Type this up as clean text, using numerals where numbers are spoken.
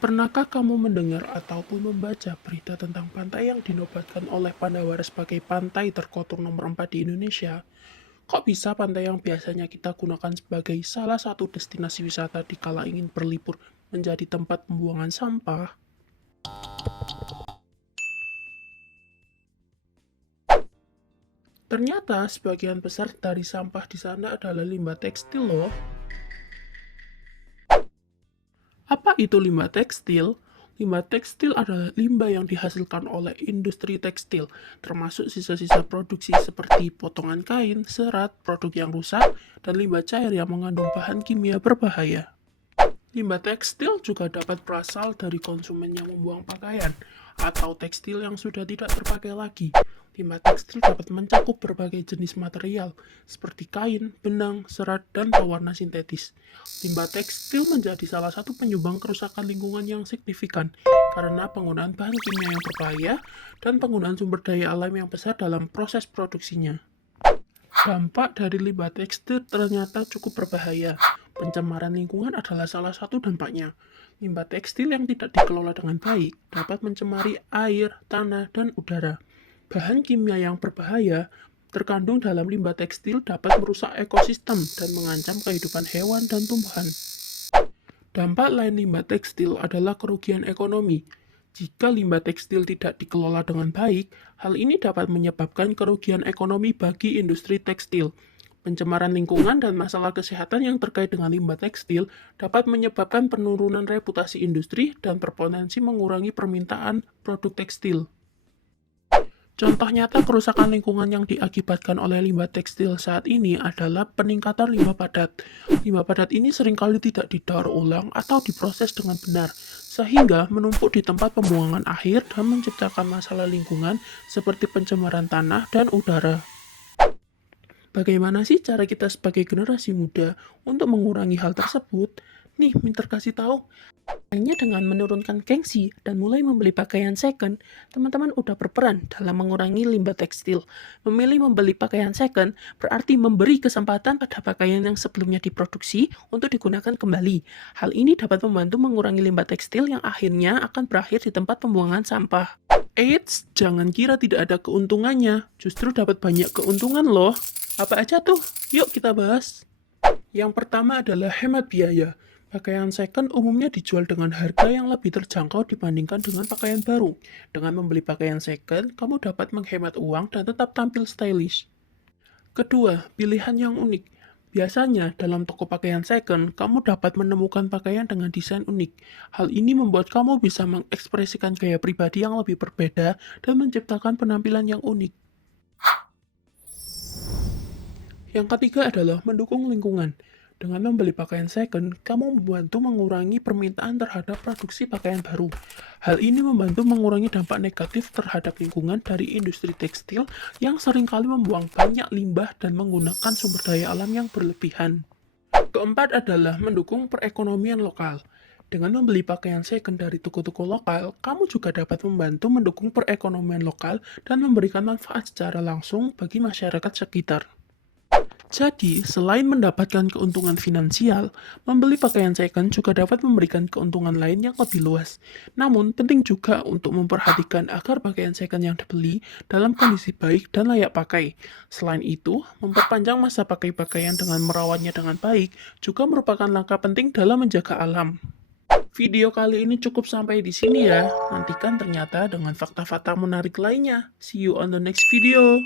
Pernahkah kamu mendengar ataupun membaca berita tentang pantai yang dinobatkan oleh Pandawara sebagai pantai terkotor nomor 4 di Indonesia? Kok bisa pantai yang biasanya kita gunakan sebagai salah satu destinasi wisata dikala ingin berlibur menjadi tempat pembuangan sampah? Ternyata sebagian besar dari sampah di sana adalah limbah tekstil loh. Apa itu limbah tekstil? Limbah tekstil adalah limbah yang dihasilkan oleh industri tekstil, termasuk sisa-sisa produksi seperti potongan kain, serat, produk yang rusak, dan limbah cair yang mengandung bahan kimia berbahaya. Limbah tekstil juga dapat berasal dari konsumen yang membuang pakaian atau tekstil yang sudah tidak terpakai lagi. Limbah tekstil dapat mencakup berbagai jenis material seperti kain, benang, serat, dan pewarna sintetis. Limbah tekstil menjadi salah satu penyumbang kerusakan lingkungan yang signifikan karena penggunaan bahan kimia yang berbahaya dan penggunaan sumber daya alam yang besar dalam proses produksinya. Dampak dari limbah tekstil ternyata cukup berbahaya. Pencemaran lingkungan adalah salah satu dampaknya. Limbah tekstil yang tidak dikelola dengan baik dapat mencemari air, tanah, dan udara. Bahan kimia yang berbahaya terkandung dalam limbah tekstil dapat merusak ekosistem dan mengancam kehidupan hewan dan tumbuhan. Dampak lain limbah tekstil adalah kerugian ekonomi. Jika limbah tekstil tidak dikelola dengan baik, hal ini dapat menyebabkan kerugian ekonomi bagi industri tekstil. Pencemaran lingkungan dan masalah kesehatan yang terkait dengan limbah tekstil dapat menyebabkan penurunan reputasi industri dan berpotensi mengurangi permintaan produk tekstil. Contoh nyata kerusakan lingkungan yang diakibatkan oleh limbah tekstil saat ini adalah peningkatan limbah padat. Limbah padat ini seringkali tidak didaur ulang atau diproses dengan benar, sehingga menumpuk di tempat pembuangan akhir dan menciptakan masalah lingkungan seperti pencemaran tanah dan udara. Bagaimana sih cara kita sebagai generasi muda untuk mengurangi hal tersebut? Nih, minta kasih tahu. Hanya dengan menurunkan gengsi dan mulai membeli pakaian second, teman-teman udah berperan dalam mengurangi limbah tekstil. Memilih membeli pakaian second berarti memberi kesempatan pada pakaian yang sebelumnya diproduksi untuk digunakan kembali. Hal ini dapat membantu mengurangi limbah tekstil yang akhirnya akan berakhir di tempat pembuangan sampah. Eits, jangan kira tidak ada keuntungannya. Justru dapat banyak keuntungan loh. Apa aja tuh? Yuk kita bahas. Yang pertama adalah hemat biaya. Pakaian second umumnya dijual dengan harga yang lebih terjangkau dibandingkan dengan pakaian baru. Dengan membeli pakaian second, kamu dapat menghemat uang dan tetap tampil stylish. Kedua, pilihan yang unik. Biasanya, dalam toko pakaian second, kamu dapat menemukan pakaian dengan desain unik. Hal ini membuat kamu bisa mengekspresikan gaya pribadi yang lebih berbeda dan menciptakan penampilan yang unik. Yang ketiga adalah mendukung lingkungan. Dengan membeli pakaian second, kamu membantu mengurangi permintaan terhadap produksi pakaian baru. Hal ini membantu mengurangi dampak negatif terhadap lingkungan dari industri tekstil yang seringkali membuang banyak limbah dan menggunakan sumber daya alam yang berlebihan. Keempat adalah mendukung perekonomian lokal. Dengan membeli pakaian second dari toko-toko lokal, kamu juga dapat membantu mendukung perekonomian lokal dan memberikan manfaat secara langsung bagi masyarakat sekitar. Jadi, selain mendapatkan keuntungan finansial, membeli pakaian second juga dapat memberikan keuntungan lain yang lebih luas. Namun, penting juga untuk memperhatikan agar pakaian second yang dibeli dalam kondisi baik dan layak pakai. Selain itu, memperpanjang masa pakai pakaian dengan merawatnya dengan baik juga merupakan langkah penting dalam menjaga alam. Video kali ini cukup sampai di sini ya. Nantikan ternyata dengan fakta-fakta menarik lainnya. See you on the next video.